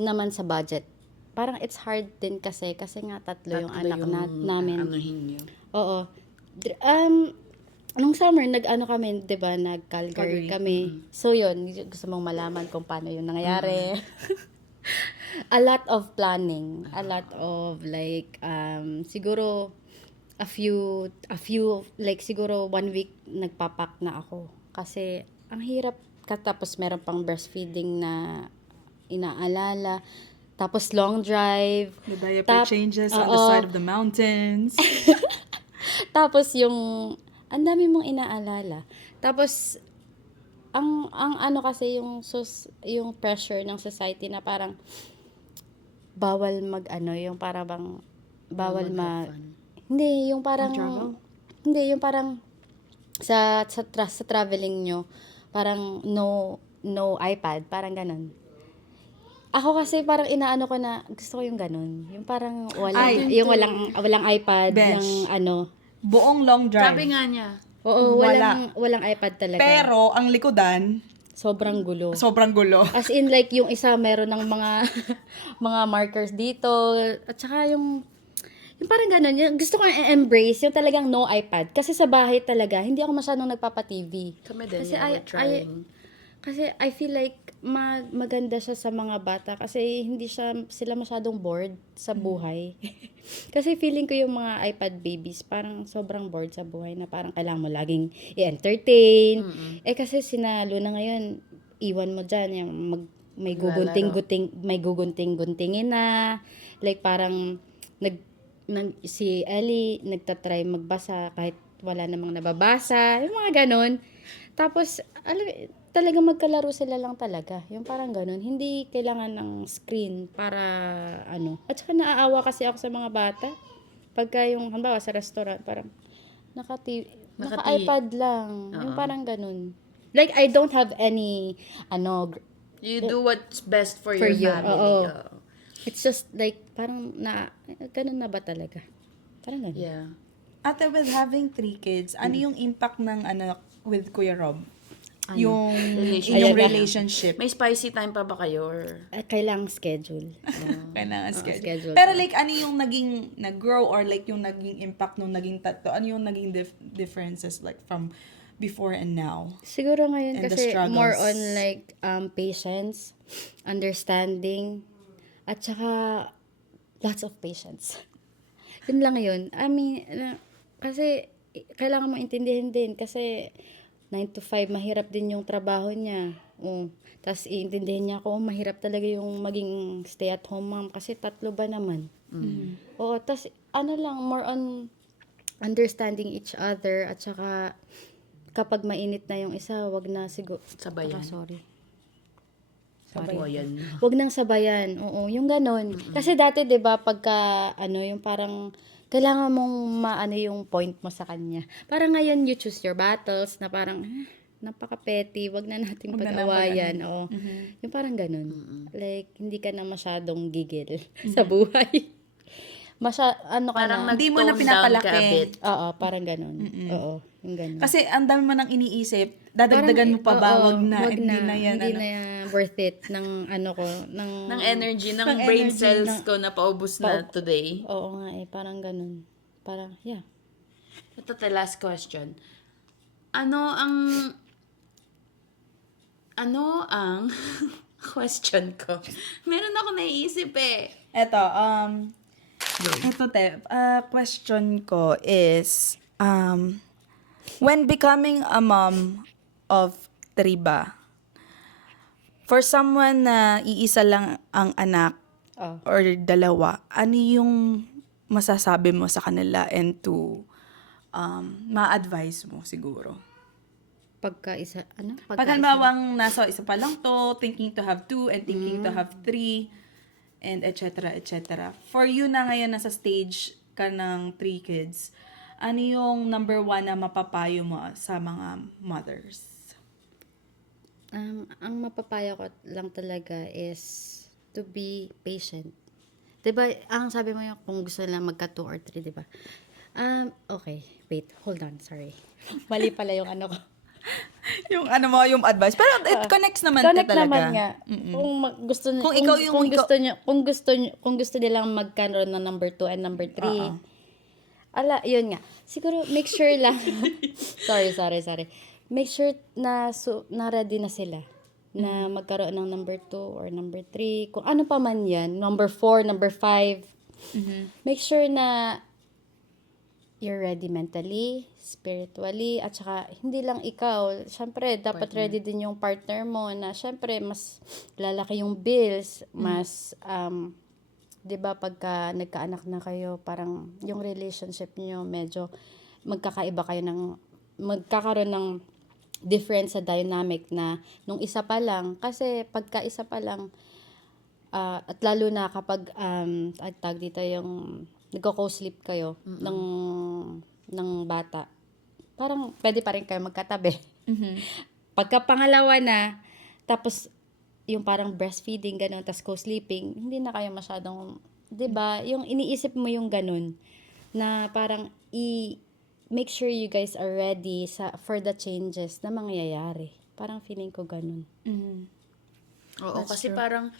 naman sa budget. Parang it's hard din kasi nga 3 yung anak namin. Anuhin nyo. Oo. Nung summer, kami, di ba, nag-Calgary kami. So, yun, gusto mong malaman kung paano yun nangyayari. A lot of planning. A lot of, like, siguro, a few, like, siguro 1 week nagpapak na ako. Kasi, ang hirap, tapos meron pang breastfeeding na inaalala. Tapos long drive. The diaper changes on the side of the mountains. Tapos yung ang dami mong inaalala. Tapos ang kasi yung pressure ng society na parang bawal yung para bang bawal hindi yung parang hindi yung parang sa traveling nyo parang no iPad, parang ganun. Ako kasi parang inaano ko na gusto ko yung ganun. Yung parang walang iPad, Besh. yung Buong long drive. Sabi nga niya, Oo, walang iPad talaga. Pero, ang likodan, Sobrang gulo. sobrang gulo. As in like yung isa meron ng mga mga markers dito at saka yung parang ganun, yung gusto ko i-embrace yung talagang no iPad kasi sa bahay talaga hindi ako masyadong nagpapa-TV. kami din, Kasi we're trying. Kasi I feel like maganda siya sa mga bata kasi hindi sila masyadong bored sa buhay. Kasi feeling ko yung mga iPad babies parang sobrang bored sa buhay na parang kailangan mo laging i-entertain. Kasi sinalo na ngayon, iwan mo dyan, yung may gugunting-guntingin na. Like parang si Ellie nagtatry magbasa kahit wala namang nababasa. Yung mga ganun. Tapos, talaga magkalaro sila lang talaga. Yung parang ganun. Hindi kailangan ng screen para At saka naaawa kasi ako sa mga bata. Pagka yung, halimbawa sa restaurant, parang naka-iPad lang. Yung parang ganun. Like, I don't have any, You do what's best for For your you, family. oo. Oo. it's just like, parang ganun na ba talaga? Parang ganun. Yeah. Ate, with having 3 kids, ano yung impact ng with Kuya Rob? Yung Relationship. inyong Ayan na. relationship. May spicy time pa ba kayo? Or... Kailangang schedule. Kailangan schedule. schedule. Pero like, ano yung naging nag-grow or like yung naging impact nung naging tatlo? Ano yung naging differences like from before and now? Siguro ngayon And the kasi struggles. more on like patience, understanding, at saka lots of patience. Yun lang yun. I mean, kasi kailangan mo intindihin din kasi 9 to 5, mahirap din yung trabaho niya. Tapos iintindihin niya ako, mahirap talaga yung maging stay-at-home mom kasi 3 ba naman. Oo, tapos lang, more on understanding each other at saka kapag mainit na yung isa, wag na siguro. Sabayan. Sorry. Sabayan. Wag nang sabayan. Oo, yung ganon. Kasi dati, 'di ba, pagka yung parang kailangan mong maano yung point mo sa kanya. Parang ngayon you choose your battles na parang napaka-petty, wag na nating Wag na pag-awayan. Oo. Yung parang ganon. Like hindi ka na masyadong gigil sa buhay. Parang Hindi mo na nag-tone down pinapalaki. ka a bit. Oo, parang ganon. Oo, yung ganon. Kasi ang dami mo nang iniisip, dadagdagan mo pa ba? Wag na, hindi na yan. Hindi na worth it ng Ng energy, ng Ng brain energy, cells ko na paubos na today. Oo nga parang ganun. Parang, yeah. Ito the last question. Ano ang question ko? Meron ako naiisip eh. Question ko is, when becoming a mom of 3 ba, for someone na iisa lang ang anak or 2, ano yung masasabi mo sa kanila and to ma-advise mo siguro? Pag Halimbawa, nasa isa pa lang to, thinking to have 2 and thinking to have 3, and et cetera. For you na ngayon nasa stage ka ng 3 kids, ano yung number 1 na mapapayo mo sa mga mothers? ang mapapaya ko lang talaga is to be patient. 'Di ba, ang sabi mo yung kung gusto nila magka 2 or 3, 'di ba? Okay, wait, hold on, sorry. Mali pala yung ano ko. Yung yung advice. Pero it connects naman Connect talaga. naman nga. Gusto niyo, Kung ikaw yung- kung gusto nilang magkaroon ng number 2 and number 3. Yun nga. Siguro make sure lang. sorry. Make sure na ready na sila na magkaroon ng number 2 or number 3. Kung ano pa man yan, number 4, number 5. Make sure na you're ready mentally, spiritually, at saka hindi lang ikaw. Siyempre, dapat ready din yung partner mo na siyempre, mas lalaki yung bills, mas, 'di ba, pagka nagkaanak na kayo, parang yung relationship niyo medyo magkakaiba kayo magkakaroon ng difference sa dynamic na nung isa pa lang. Kasi pagka isa pa lang, at lalo na kapag, tag dito yung nagko-co-sleep kayo ng bata, parang pwede pa rin kayo magkatabi. Pagka pangalawa na, tapos yung parang breastfeeding, gano'n, tapos co-sleeping, hindi na kayo masyadong, 'di ba? Yung iniisip mo yung gano'n, na parang make sure you guys are ready for the changes na mangyayari. Parang feeling ko gano'n. Oo, kasi parang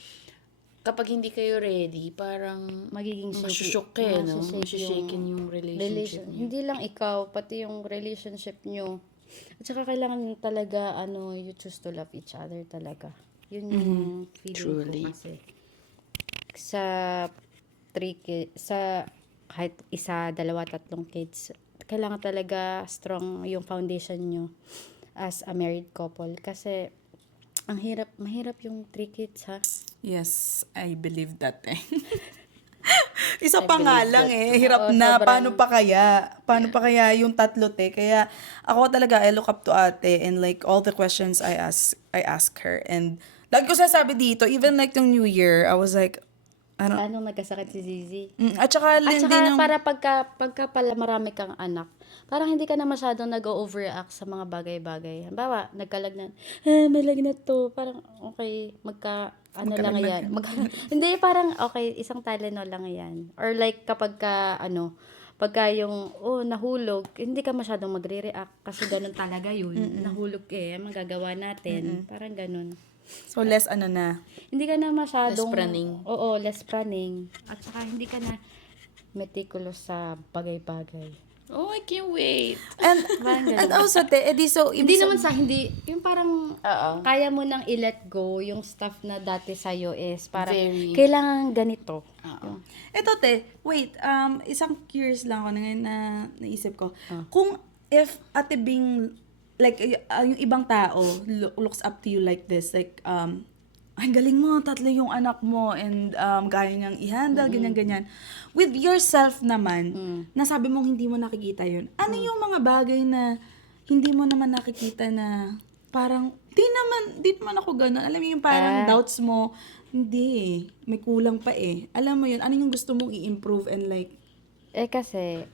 kapag hindi kayo ready, parang Magiging masushock eh, no? Masushaken yung relationship niyo. Hindi lang ikaw, pati yung relationship nyo. At saka kailangan talaga, you choose to love each other talaga. Yun yung feeling Truly. ko kasi. Sa kahit 1, 2, 3 kids, kailangan talaga strong yung foundation nyo as a married couple. Kasi, mahirap yung 3 kids, ha? Yes, I believe that Isa pa nga lang hirap na. Sobrang- Paano pa kaya yung 3, te? Kaya ako talaga, I look up to ate and like all the questions I ask her. And lagi ko sasabi dito, even like yung New Year, I was like, Paano nagkasakit si Zizi? at saka At din saka yung, para pagka pala marami kang anak, parang hindi ka na masyadong nag-overreact sa mga bagay-bagay. Halimbawa, nagkalagnan, may lagnat to. Parang, okay, lang yan. Hindi, parang, okay, isang Tylenol lang yan. Or like, pagka yung, nahulog, hindi ka masyadong magre-react kasi ganun talaga yun. Nahulog magagawa natin. Parang ganun. so less na. Hindi ka na masyadong... Less praning. Oo, less praning. At saka hindi ka na meticulous sa bagay-bagay. Oh, I can't wait. And also, te, Hindi naman yung parang kaya mo nang i-let go yung stuff na dati sa'yo is parang Very. kailangan ganito. Eto, te, wait, isang curious lang ako na ngayon na naisip ko. Kung if Ate Bing, like, yung ibang tao looks up to you like this, like, ay, galing mo, 3 yung anak mo, and kaya niyang i-handle, ganyan-ganyan. With yourself naman, nasabi mong hindi mo nakikita yun, ano yung mga bagay na hindi mo naman nakikita na parang, di naman ako gano'n. Alam mo yung parang doubts mo, hindi may kulang pa eh. Alam mo yun, ano yung gusto mong i-improve and like, Kasi,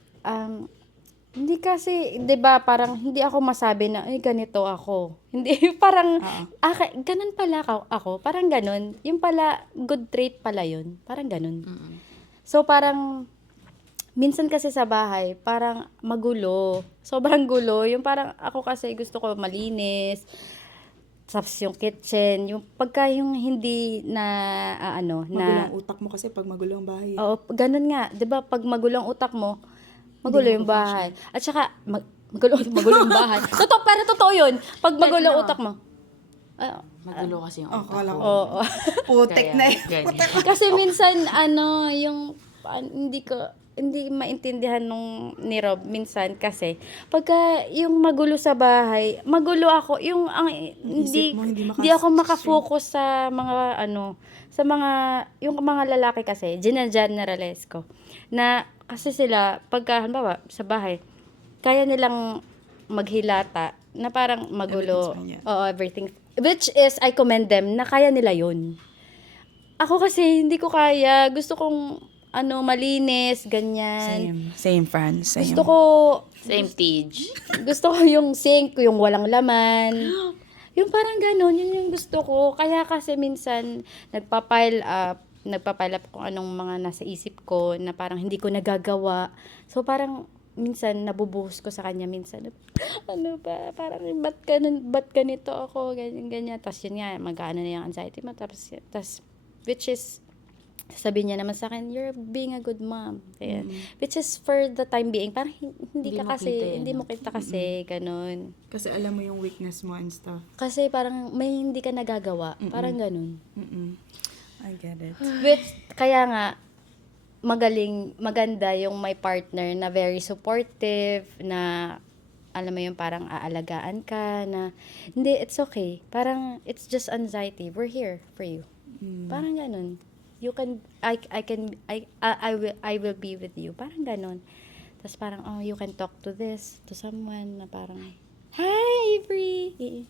hindi kasi, di ba, parang hindi ako masabi na, ay, ganito ako. Hindi, parang, ganun pala ako. Parang ganun. Yung pala, good trait pala yun. Parang ganun. So, parang, minsan kasi sa bahay, parang magulo. Sobrang gulo. Yung parang, ako kasi gusto ko malinis. Tapos yung kitchen, yung pagka yung hindi na, magulang utak mo kasi pag magulo ang bahay. Oo, ganun nga. 'Di ba pag magulo ang utak mo, magulo yung bahay. At saka, magulo yung bahay. Totoo yun. Pag magulo ang utak mo. Magulo kasi yung utak. Kala ko. Oo. Putek na yun. Ganyan. Kasi minsan, hindi maintindihan nung ni Rob minsan kasi pagka yung magulo sa bahay, magulo ako, hindi ako makafocus sa mga yung mga lalaki kasi, generalize ko, na kasi sila, pagka, halimbawa, sa bahay, kaya nilang maghilata, na parang magulo, everything, which is, I commend them, na kaya nila yun. Ako kasi, hindi ko kaya, gusto kong, malinis, ganyan. Same, Fran. Same. Gusto ko, Same Tej. gusto ko yung sink, yung walang laman. Yung parang gano'n, yun yung gusto ko. Kaya kasi minsan, nagpa-pile up kung anong mga nasa isip ko na parang hindi ko nagagawa. So parang minsan nabubuhos ko sa kanya minsan. Parang ba't ganito ako, ganyan. Tapos yun nga, mag-ano na yung anxiety mo. Tapos which is, sabi niya naman sa akin, you're being a good mom. Ayan. Which is for the time being, parang hindi mo kita kasi, ganun. Kasi alam mo yung weakness mo and stuff. Kasi parang may hindi ka nagagawa. Parang ganun. I get it. Which, kaya nga, maganda yung may partner na very supportive, na, alam mo yung parang aalagaan ka, na, hindi, it's okay. Parang, it's just anxiety. We're here for you. Parang ganun. You can, I will be with you. Parang ganun. Tapos parang, you can talk to someone na parang, hi, Avery!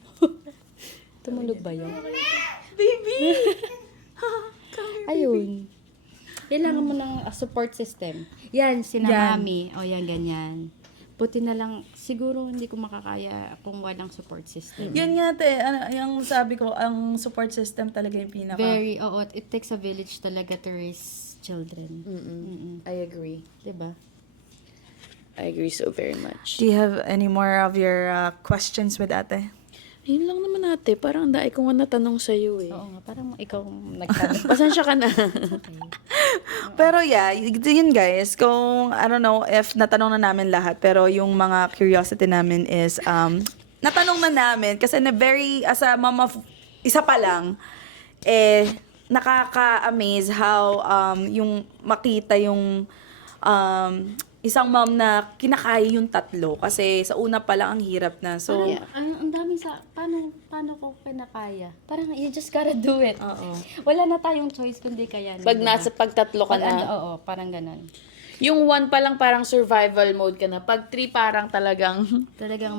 Tumulog ba yun? Baby! Ayun. Kailangan mo ng support system. Yan, mami. O yan, ganyan. Buti na lang, siguro hindi ko makakaya kung walang support system. Yan nga, te. Yung sabi ko, ang support system talaga yung pinaka. It takes a village talaga to raise children. I agree. Diba? I agree so very much. Do you have any more of your questions with ate? Ayun lang naman ate. Parang dahil ko nga natanong sa'yo eh. Oo nga, parang ikaw nagtanong. Pasensya ka na. Pero yeah, yun guys, kung, I don't know if natanong na namin lahat, pero yung mga curiosity namin is, natanong na namin, kasi na very, as a mom of, isa pa lang, nakaka-amaze how, yung makita yung, isang mom na kinakaya yung 3, kasi sa una pa lang ang hirap na. So, Ang dami paano ko kinakaya? Parang you just gotta do it. Oo. Wala na tayong choice kundi kaya. Pag nasa pagtatlo ka na. Oo, parang ganun. Yung 1 pa lang parang survival mode ka na. Pag 3 parang talagang Talagang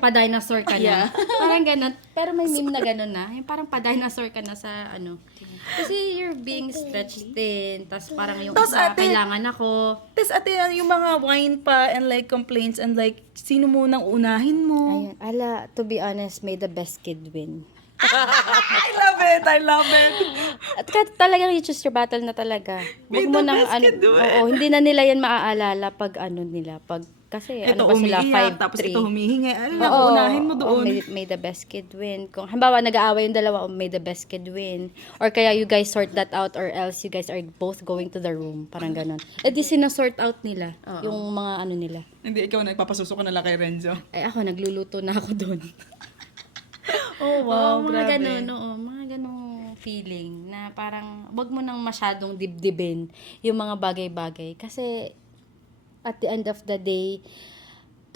pa-dinosaur ka na. Yeah. Parang ganun. Pero may meme na ganun na. Yung parang pa-dinosaur ka na sa Kasi you're being stretched thin. Tapos parang yung Tas, isa, ate, kailangan ako. Tapos ate, yung mga whine pa and like complaints and like, sino munang unahin mo? Ayun. To be honest, may the best kid win. I love it. At talagang you choose your battle na talaga. May Huwag mo the nang best kid win. hindi na nila yan maaalala pag kasi Ito ba sila, umiiyak, 5'3". tapos ito humihingi. Oo, Unahin mo doon. May the best kid win. Kung halimbawa nag-aaway yung dalawa, may the best kid win. Or kaya you guys sort that out, or else you guys are both going to the room. Parang ganon. Di sinasort out nila yung mga nila. Hindi, ikaw nagpapasuso ka na lang kay Renzo. Ay ako, nagluluto na ako doon. Oh, wow, mga grabe. ganon, mga ganon. feeling na parang wag mo nang masyadong dibdibin yung mga bagay-bagay. Kasi at the end of the day,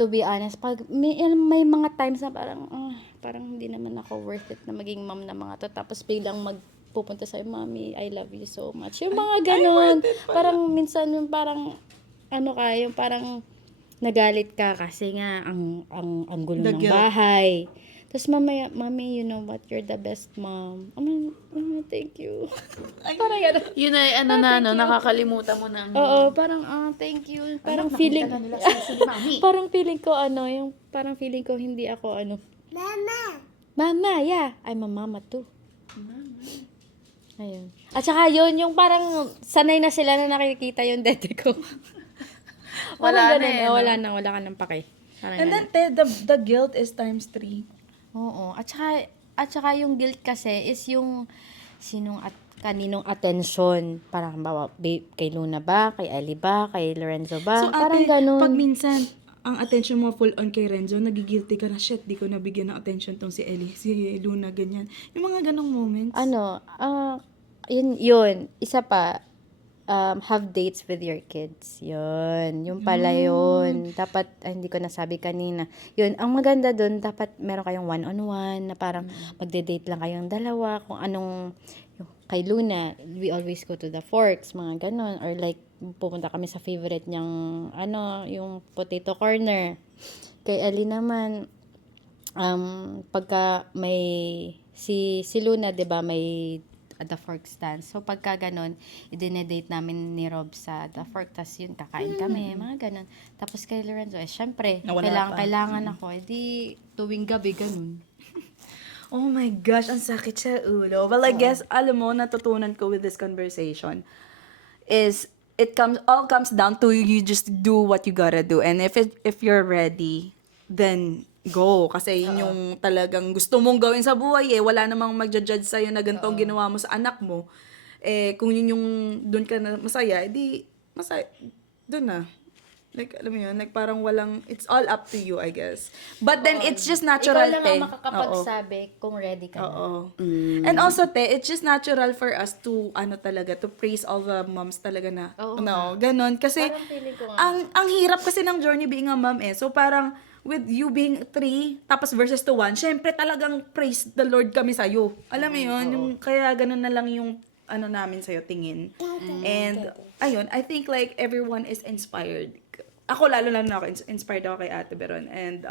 to be honest, pag may mga times na parang hindi naman ako worth it na maging mom na mga to. Tapos biglang magpupunta sa'yo, Mommy, I love you so much. Yung mga ganon. Parang minsan yung parang yung parang nagalit ka kasi nga ang gulo The ng guilt. bahay. Tapos mamaya, Mommy, you know what? You're the best mom. Thank you. Parang gano'n. Yun ay nakakalimutan mo na. Oo, parang thank you. Parang feeling parang feeling ko parang feeling ko hindi ako Mama, yeah. I'm a mama too. Ayun. At saka yun, yung parang sanay na sila na nakikita yung dede ko. Wala Parang na ganun. eh, no? Wala ka ng pake. Parang And ganun. then, the guilt is times 3. Oo. At saka yung guilt kasi is yung kaninong attention. Parang bawa, kay Luna ba? Kay Ali ba? Kay Lorenzo ba? So, Parang ate, ganun. pag minsan, ang attention mo full on kay Renzo, nagigilty ka na, shit, di ko nabigyan ng attention tong si Ellie, si Luna, ganyan. Yung mga ganong moments. Yun. Isa pa, have dates with your kids. Yun. Yung pala yun. Dapat, hindi ko nasabi kanina. Yun, ang maganda dun, dapat meron kayong one-on-one, na parang magde-date lang kayong dalawa, kung anong, yung kay Luna, we always go to the Forks, mga ganon. Or like, pupunta kami sa favorite niyang, yung potato corner. Kay Ellie naman, pagka may, si Luna, 'di ba, may at the fork stand. So, pagka ganon, i-date namin ni Rob sa the fork. Tapos yun, kakain kami, mga ganon. Tapos kay Lorenzo, syempre, Nawala kailangan ako. Tuwing gabi, ganon. Oh my gosh, ang sakit sa ulo. Well, I guess, alam mo, natutunan ko with this conversation is all comes down to you just do what you gotta do. And if you're ready, then go. Kasi yun yung talagang gusto mong gawin sa buhay eh. Wala namang magja-judge sa'yo na ganito ang ginawa mo sa anak mo. Eh, kung yun yung doon ka na masaya, edi masaya. Doon na. Like, alam mo yun, like parang walang, it's all up to you, I guess. But then, it's just natural, Ikaw lang te. ang makakapagsabi kung ready ka na. Oo. And also, te, it's just natural for us to, to praise all the moms talaga na, ganon. Kasi, Parang feeling ko nga. ang hirap kasi ng journey being a mom eh. So, parang, with you being 3, tapos versus to 1, syempre talagang praise the Lord kami sa'yo. Alam mo yun, yung, kaya ganon na lang yung, namin sa'yo tingin. And, ayun, I think like, everyone is inspired. Ako, lalo na ako, inspired ako kay Ate Beron. And,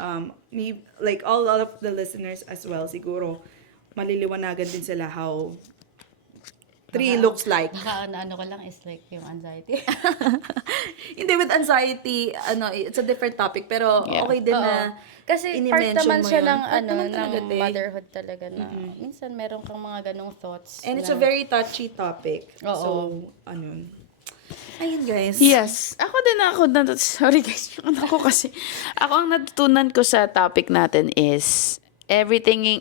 me, like, all of the listeners as well, siguro, maliliwanagan din sila how 3 looks like. Ano ko lang is like yung anxiety. Hindi, with anxiety, it's a different topic, pero okay din na Kasi part ini-mention naman mo siya yun. ng, Part naman talaga, ng te. motherhood talaga na minsan meron kang mga ganong thoughts. And it's na, a very touchy topic. Oo. So, ayun guys. Yes. Sorry guys. Ako kasi. Ako ang natutunan ko sa topic natin is everything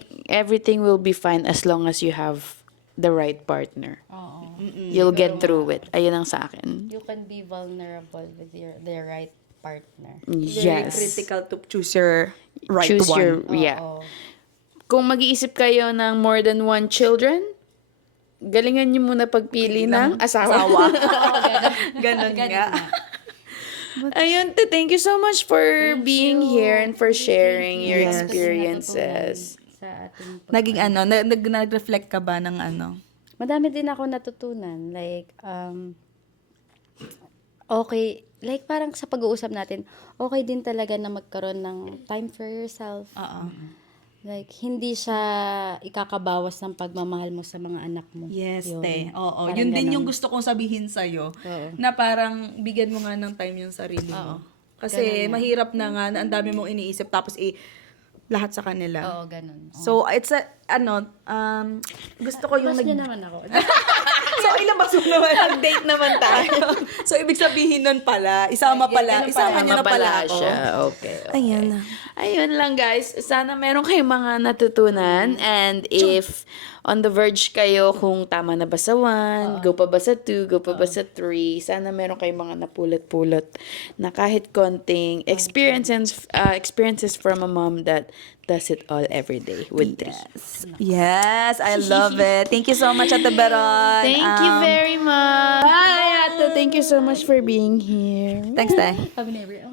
will be fine as long as you have the right partner. Oo. You'll get through it. Ayun ang sa akin. You can be vulnerable with the right partner. Very Yes. critical to choose your right Choose one. your, yeah. Oo. Kung mag-iisip kayo ng more than one children, galingan nyo muna pagpili ng asawa. Ganon nga. Ayun, thank you so much for being here and for sharing your Yes. experiences. Sa ating Naging nag-reflect ka ba ng Madami din ako natutunan. Like, okay, like parang sa pag-uusap natin, okay din talaga na magkaroon ng time for yourself. Like, hindi siya ikakabawas ng pagmamahal mo sa mga anak mo. Yes, Yun. te. Oo. Parang Yun din ganon. yung gusto kong sabihin sa'yo. Oo. Na parang bigyan mo nga ng time yung sarili mo. Kasi mahirap na nga na ang dami mong iniisip tapos lahat sa kanila. Oo, ganun. So, it's gusto ko yung Mas niya naman ako. So, ilabas mo naman. Nag-date naman tayo. So, ibig sabihin nun pala, isama nyo na pala ako. siya. Okay. Ayan na. Ayun lang guys. Sana meron kayong mga natutunan. And if on the verge kayo kung tama na ba sa 1, go pa ba sa 2, go pa ba sa 3, sana meron kayong mga napulot-pulot na kahit konting experiences from a mom that does it all every day with 3. Yes, I love it. Thank you so much, Ate Beron. Thank you very much. Bye, Ate. Thank you so much for being here. Thanks, Tay. Sabi ni Avery,